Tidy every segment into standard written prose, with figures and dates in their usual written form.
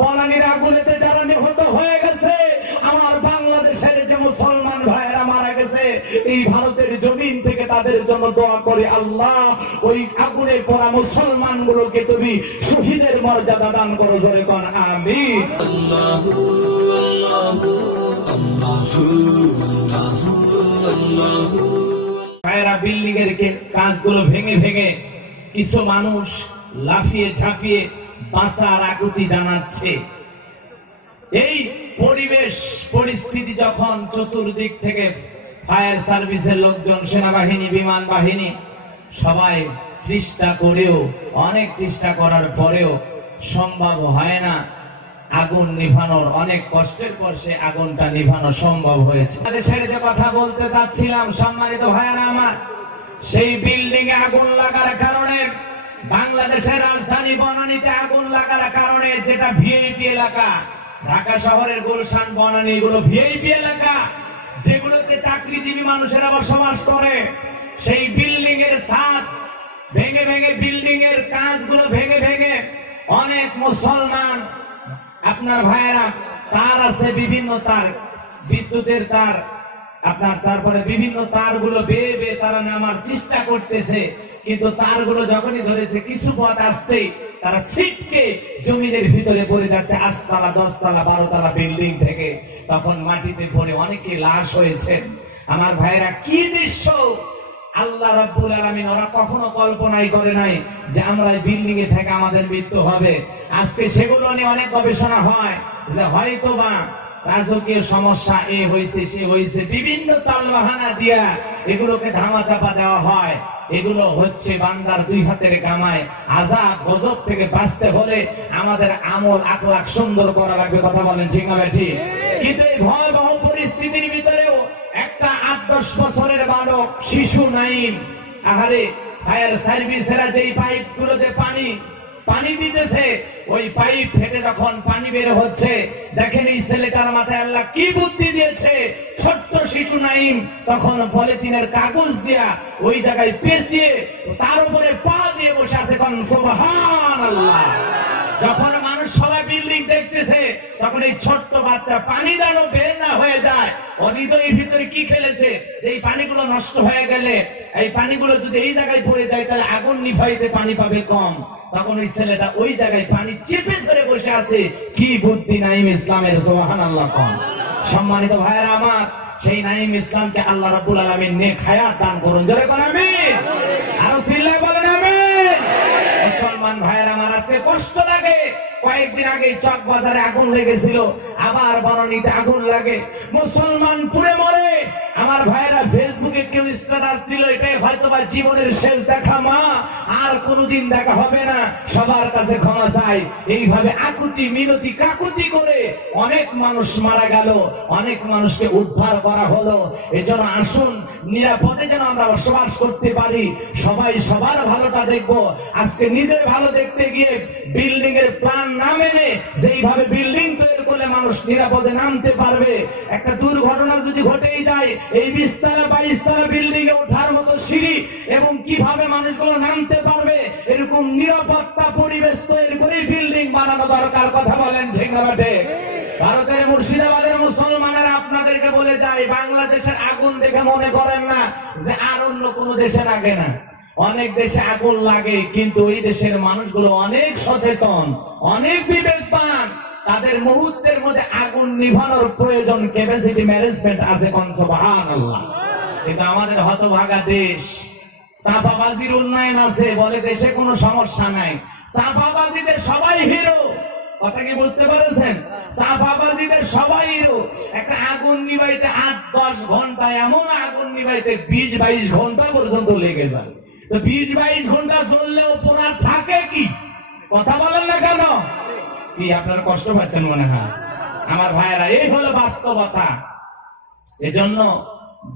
বনানীর আগুনেতে যারা নিহত হয়ে গেছে, আমার বাংলাদেশের যে মুসলমান ভাইয়েরা মারা গেছে, এই ভারতের জমিন থেকে তাদের জন্য দোয়া করে, আল্লাহ ওই আগুনে পড়া মুসলমান গুলোকে তুমি শহীদের মর্যাদা দান করো। জোরে কোন আমিন। ভাইয়েরা, বিল্ডিং এর কাজগুলো ভেঙে ভেঙে কিছু মানুষ লাফিয়ে ঝাঁপিয়ে বাঁচার আকুতি জানাচ্ছে। এই পরিবেশ পরিস্থিতি যখন চতুর্দিক থেকে ফায়ার সার্ভিসের লোকজন, সেনাবাহিনী, বিমান বাহিনী সবাই চেষ্টা করেও, অনেক চেষ্টা করার পরেও সম্ভব হয় না আগুন নিভানোর। অনেক কষ্টের পর সে আগুনটা নিভানো সম্ভব হয়েছে। দেশের যে কথা বলতে চাচ্ছিলাম, সম্মানিত ভাইয়েরা আমার, সেই বিল্ডিং এ আগুন লাগার কারণে, বাংলাদেশের রাজধানী বনানীতে আগুন লাগার কারণে, যেটা ভিআইপি এলাকা, ঢাকা শহরের গুলশান, বনানী, এগুলো ভিআইপি এলাকা, যেগুলোতে চাকরিজীবী মানুষেরা বসবাস করে, সেই বিল্ডিং এর ছাদ ভেঙে ভেঙে, বিল্ডিং এর কাজগুলো ভেঙে ভেঙে অনেক মুসলমান, আপনার ভাইয়েরা, তার আছে বিভিন্ন তার, বিদ্যুতের তার, আপনার তারপরে বিভিন্ন তারগুলো বেয়ে বেয়ে তারা নামার চেষ্টা করতেছে, কিন্তু তারগুলো যখনই ধরেছে কিছু পথ আসতেই তারা ছিটকে জমিনের ভিতরে পড়ে যাচ্ছে, 8 তলা 10 তলা 12 তলা বিল্ডিং থেকে। তখন মাটিতে পড়ে অনেকে লাশ হয়েছেন। আমার ভাইয়েরা, কি দৃশ্য! আল্লাহ রাব্বুল আলামিন ওরা কখনো কল্পনাই করে নাই যে আমরা বিল্ডিং এ থেকে আমাদের মৃত্যু হবে। আজকে সেগুলো নিয়ে অনেক গবেষণা হয় যে হয়তোবা রাজকীয় সমস্যা, এ হয়েছে সে হয়েছে, বিভিন্ন তালবাহানা দিয়া এগুলোকে ধামাচাপা দেওয়া হয়। এগুলো হচ্ছে বান্দার 2 হাতের কামায়। আযাব গজব থেকে বাঁচতে হলে আমাদের আমল আখলাক সুন্দর করা লাগবে। কথা বলেন ঠিক না ঠিক? কিন্তু এই ভয়াবহ পরিস্থিতির ভিতরেও একটা 8-10 বছরের বালক শিশু নাইম, আহারে, ফায়ার সার্ভিসেরা যেই পাইপ গুলোতে পানি দিতেছে, ওই পাইপ ফেটে যখন পানি বের হচ্ছে, দেখেন এই ছেলেটার মাথায় আল্লাহ কি বুদ্ধি দিয়েছে। ছোট্ট শিশু নাইম তখন পলিথিনের কাগজ দিয়া ওই জায়গায় পেঁচিয়ে তার উপরে পা দিয়ে বসে আছে। কোন সুবহানাল্লাহ। যখন মানুষ সবাই বিল্ডিং দেখতেছে, তখন এই ছোট্ট বাচ্চা পানি যেন বের না হয়ে যায়, হৃদয়ের ভিতরে কি খেলেছে যে এই পানিগুলো নষ্ট হয়ে গেলে, এই পানিগুলো যদি এই জায়গায় পড়ে যায় তাহলে আগুন নিভাইতে পানি পাবে কম। তখন ওই ছেলেটা ওই জায়গায় পানি চেপে ধরে বসে আছে। কি বুদ্ধি নাইম ইসলামের! সুবহানাল্লাহ। কম সম্মানিত ভাইয়েরা আমার, সেই নাইম ইসলামকে আল্লাহ রাব্বুল আলামিন নেক হায়াত দান করুন। জোরে বলেন আমিন। আরো চিল্লায় বলেন আমিন। মুসলমান ভাইয়েরা আমার, আজকে কষ্ট লাগে। কয়েকদিন আগে চক বাজারে আগুন লেগেছিল, আবার বনানীতে আগুন লাগে, মুসলমান পুড়ে মরে। আমার ভাইয়েরা, ফেসবুকে কেউ স্ট্যাটাস দিল, এটাই হয়তোবা জীবনের শেষ দেখা, মা আর কোনদিন দেখা হবে না, সবার কাছে ক্ষমা চাই। এইভাবে আকুতি মিনতি কাকুতি করে অনেক মানুষ মারা গেল, অনেক মানুষকে উদ্ধার করা হলো। এজন্য আসুন, নিরাপদে যেন আমরা বসবাস করতে পারি, সবাই সবার ভালোটা দেখবো। আজকে নিজের ভালো দেখতে গিয়ে বিল্ডিং এর প্ল্যান না মেনে যেইভাবে বিল্ডিং তৈরি করলে মানুষ নিরাপদে নামতে পারবে, একটা দুর্ঘটনা যদি ঘটেই যায়, এই 20 তলা 22 তলা বিল্ডিং এ ওঠার মতো সিঁড়ি এবং কিভাবে মানুষগুলো নামতে পারবে, এরকম নিরাপত্তা পরিবেশ তৈরি করে বিল্ডিং বানানো দরকার। কথা বলেন ঠিক না ঠিক? ভারতের মুর্শিদাবাদের মুসলমানেরা আপনাদেরকে বলে যায়, বাংলাদেশের আগুন দেখে মনে করেন না যে আর অন্য কোন দেশে লাগে না। অনেক দেশে আগুন লাগে, কিন্তু ওই দেশের মানুষগুলো অনেক সচেতন, অনেক বিবেকবান। তাদের মুহূর্তের মধ্যে আগুন নিভানোর প্রয়োজন, ক্যাপাসিটি ম্যানেজমেন্ট আছে। কোন সুবহানাল্লাহ। কিন্তু আমাদের হতভাগা দেশ, চাপাবাজির উন্নয়ন আছে, বলে দেশে কোনো সমস্যা নাই। চাপাবাজিদের সবাই হিরো। কথা কি বুঝতে পেরেছেন? চাপাবাজিদের সবাই হিরো। একটা আগুন নিভাইতে 8-10 ঘন্টা, এমন আগুন নিভাইতে 20-22 ঘন্টা পর্যন্ত লেগে যায়। তো 20-22 ঘন্টা চললেও পোড়ার থাকে কি? কথা বলেন না কেন? কি আপনারা কষ্ট পাচ্ছেন মনে হয়? আমার ভাইয়েরা, এই হলো বাস্তবতা। এজন্য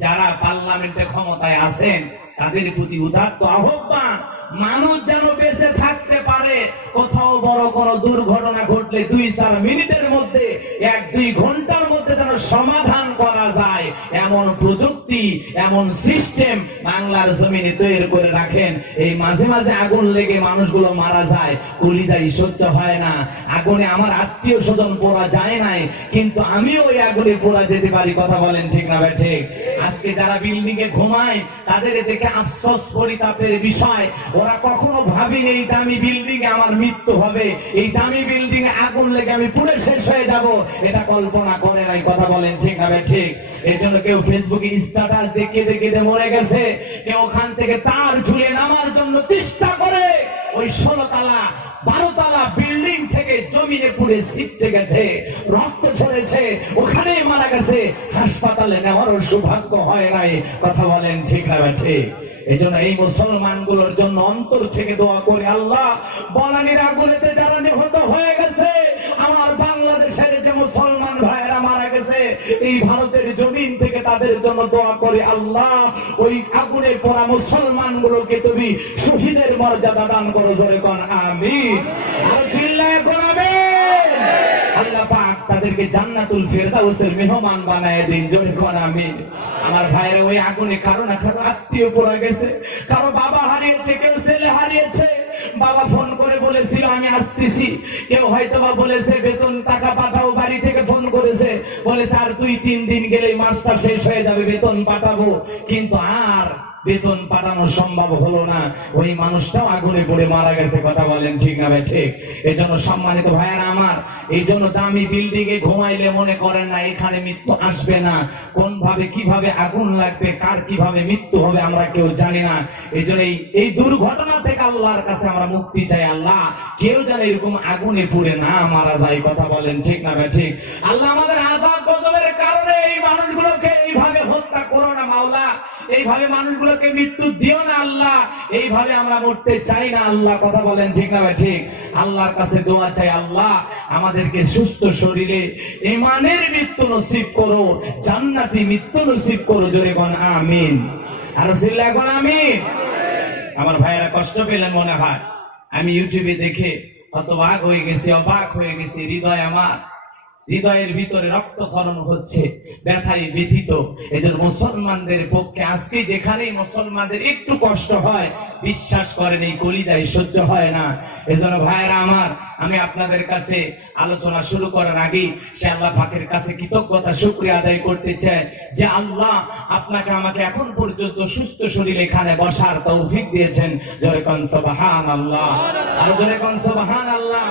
যারা পার্লামেন্টে ক্ষমতায় আছেন, তাদের প্রতি উদাত্ত আহ্বান, মানুষ যেন বেঁচে থাকতে পারে। কোথাও বড় কোনো দুর্ঘটনা ঘটলে 2-4 মিনিটের মধ্যে 1-2 ঘন্টার মধ্যে যেন সমাধান করা যায় এমন প্রযুক্তি, এমন সিস্টেম বাংলার জমিনে তৈরি করে রাখেন। এই মাঝে মাঝে আগুন লেগে মানুষগুলো মারা যায়, কলিজায় সহ্য হয় না। আগুনে আমার আত্মীয় স্বজন পোড়া যায় নাই, কিন্তু আমিও ওই আগুনে পোড়া যেতে পারি। কথা বলেন ঠিক না ভাই ঠিক? আজকে যারা বিল্ডিং এ ঘুমায় তাদের দেখে আফসোস, পরিতাপের বিষয়। ওরা কখনো ভাবেনি এই দামি বিল্ডিং এ আমার মৃত্যু হবে, এই দামি বিল্ডিং এ আগুন লেগে আমি পুরো শেষ হয়ে যাব, এটা কল্পনা করে নাই। কথা বলেন ঠিক না ভাই ঠিক? এর জন্য কেউ ফেসবুকে স্ট্যাটাস দেখে দেখে মরে গেছে, কেউ ওখান থেকে তার ঝুলে নামার জন্য চেষ্টা করে ওই 16 তলা 12 তলা বিল্ডিং থেকে জমিনে পুড়ে ছিটকে গেছে, রক্ত ঝরেছে, ওখানেই মারা গেছে। হাসপাতালে নেওয়ারও সৌভাগ্য হয় নাই। কথা বলেন ঠিক না ভাই ঠিক? এই জন্য এই মুসলমানগুলোর জন্য অন্তর থেকে দোয়া করে, আল্লাহ বনানীর আগুনেতে যারা নিহত হয়ে গেছে, আমার বাংলাদেশের যে মুসলমান ভাইয়েরা মারা গেছে, এই ভারতের জমিন থেকে তাদের জন্য দোয়া করে, আল্লাহ ওই আগুনে পোড়া মুসলমানগুলোকে তুমি শহীদের মর্যাদা দান করো। জোরে কোন আমিন। আর চিল্লায় কোন আমিন। আল্লাহ পাক তাদেরকে জান্নাতুল ফেরদাউসের মেহমান বানায় দিন। জোরে কোন আমিন। আমার ভাইরা ওই আগুনে কারো না কারো আত্মীয় পড়ে গেছে, কারো বাবা হারিয়েছে, কেউ ছেলে হারিয়েছে। বাবা ফোন করে বলেছিল আমি আসতেছি, কেউ হয়তো বা বলেছে বেতন টাকা পাঠাও, বাড়ি থেকে ফোন করেছে বলেছে আর 2-3 দিন গেলেই মাসটা শেষ হয়ে যাবে, বেতন পাঠাবো। কিন্তু আর বেতন পাঠানো সম্ভব হলো না, ওই মানুষটাও আগুনে পড়ে মারা গেছে। কথা বলেন ঠিক না ভাই ঠিক? এই জন্য সম্মানিত ভাইয়েরা আমার, এই জন্য দামি বিল্ডিং এ ঘুমাইলে মনে করেন না এখানে মৃত্যু আসবে না। কোন ভাবে কিভাবে আগুন লাগবে, কার কিভাবে মৃত্যু হবে আমরা কেউ জানি না। এই জন্য এই দুর্ঘটনা থেকে আল্লাহর কাছে আমরা মুক্তি চাই। আল্লাহ কেউ যেন এরকম আগুনে পুড়ে না মারা যায়। কথা বলেন ঠিক না ভাই ঠিক? আল্লাহ আমাদের আযাব গজবের কারণে এই মানুষগুলোকে এইভাবে হত্যা করো না মাওলা, এইভাবে মানুষগুলোকে মৃত্যু দিও না আল্লাহ, এইভাবে আমরা মরতে চাই না আল্লাহ। কথা বলেন ঠিক না ভাই ঠিক? আল্লাহর কাছে দোয়া চাই, আল্লাহ আমাদেরকে সুস্থ শরীরে ঈমানের মৃত্যু নসিব করো, জান্নাতি মৃত্যু নসিব করো। জোরে কোন আমিন। আর চিল্লায় কোন আমিন। আমার ভাইয়েরা কষ্ট পেলেন মনে হয়। আমি ইউটিউবে দেখে হতবাক হয়ে গেছি, অবাক হয়ে গেছি। হৃদয়ের ভিতরে রক্তক্ষরণ হচ্ছে, ব্যথায় ব্যথিত। এই জন্য মুসলমানদের পক্ষে আজকে যেখানেই মুসলমানদের একটু কষ্ট হয়, বিশ্বাস করেন এই কলিজায় সহ্য হয় না। এই জন্য ভাইয়েরা আমার, আমি আপনাদের কাছে আলোচনা শুরু করার আগেই সে আল্লাহ পাকের কাছে কৃতজ্ঞতা শুকরিয়া আদায় করতে চাই যে আল্লাহ আপনাকে আমাকে এখন পর্যন্ত সুস্থ শরীরে এখানে বসার তৌফিক দিয়েছেন। জোরে কোন সুবহানাল্লাহ। আর জোরে কোন সুবহানাল্লাহ।